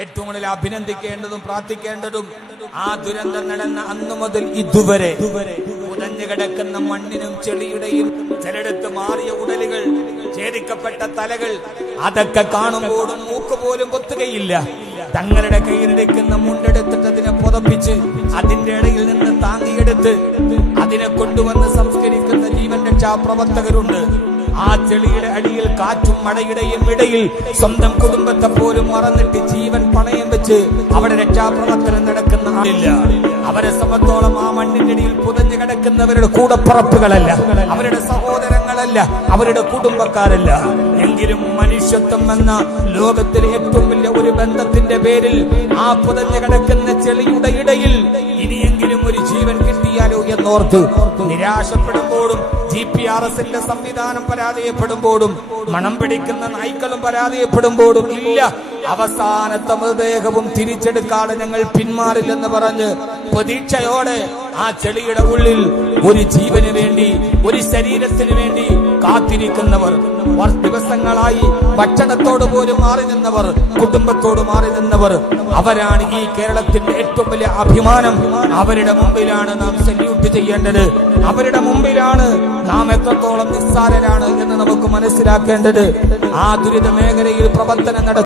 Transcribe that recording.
ഏറ്റവും കൂടുതൽ അഭിനന്ദിക്കേണ്ടതും പ്രാർത്ഥിക്കേണ്ടതും ആ ദുരന്തം നടന്ന അന്നു മുതൽ ഇതുവരെ പുതഞ്ഞു കിടക്കുന്ന മണ്ണിനും ചെളിയുടെയും ചിലയിടത്ത് മാറിയ ഉടലുകൾ ഛേദിക്കപ്പെട്ട തലകൾ അതൊക്കെ കാണുമ്പോഴും മൂക്ക് പോലും പൊത്തുകയില്ല തങ്ങളുടെ കയ്യിലിരിക്കുന്ന മുണ്ടെടുത്തിട്ട് അതിനെ പുതപ്പിച്ച് അതിന്റെ ഇടയിൽ നിന്ന് താങ്ങിയെടുത്ത് അതിനെ കൊണ്ടുവന്ന് സംസ്കരിക്കുന്ന ജീവൻ രക്ഷാ പ്രവർത്തകരുണ്ട് ചെളിയുടെ അടിയിൽ കാറ്റും മഴയുടെയും ഇടയിൽ സ്വന്തം കുടുംബത്തെ പോലും മറന്നിട്ട് ജീവൻ പണയം വെച്ച് അവിടെ രക്ഷാപ്രവർത്തനം നടക്കുന്ന ആളില്ല അവരെ സംബന്ധത്തോളം ആ മണ്ണിനടിയിൽ പുതഞ്ഞു കിടക്കുന്നവരുടെ കൂടപ്പുറപ്പുകളല്ല അവരുടെ സഹോദരങ്ങളല്ല അവരുടെ കുടുംബക്കാരല്ല എങ്കിലും മനുഷ്യത്വം എന്ന ലോകത്തിലെ ഏറ്റവും വലിയ ഒരു ബന്ധത്തിന്റെ പേരിൽ ആ പുതഞ്ഞു കിടക്കുന്ന ചെളിയുടെ ഇടയിൽ ഇനിയെങ്കിലും ഒരു ജീവൻ കിട്ടിയാലോ എന്നോർത്ത് നിരാശപ്പെടുമ്പോഴും പി ആർ എസിന്റെ സംവിധാനം പരാതിയപ്പെടുമ്പോഴും മണം പിടിക്കുന്ന നായ്ക്കളും പരാതിയപ്പെടുമ്പോഴും ഇല്ല അവസാനത്തെ മൃതദേഹവും തിരിച്ചെടുക്കാതെ ഞങ്ങൾ പിന്മാറില്ലെന്ന് പറഞ്ഞ് പ്രതീക്ഷയോടെ ആ ചെളിയുടെ ഉള്ളിൽ ഒരു ജീവന് വേണ്ടി ഒരു ശരീരത്തിന് വേണ്ടി കാത്തിരിക്കുന്നവർ ദിവസങ്ങളായി ഭക്ഷണത്തോട് പോലും മാറി നിന്നവർ കുടുംബത്തോട് മാറി നിന്നവർ അവരാണ് ഈ കേരളത്തിന്റെ ഏറ്റവും വലിയ അഭിമാനം അവരുടെ മുമ്പിലാണ് നാം സല്യൂട്ട് ചെയ്യേണ്ടത് അവരുടെ മുമ്പിലാണ് നാം എത്രത്തോളം നിസ്സാരരാണ് എന്ന് നമുക്ക് മനസ്സിലാക്കേണ്ടത് ആ ദുരിത മേഖലയിൽ പ്രവർത്തനം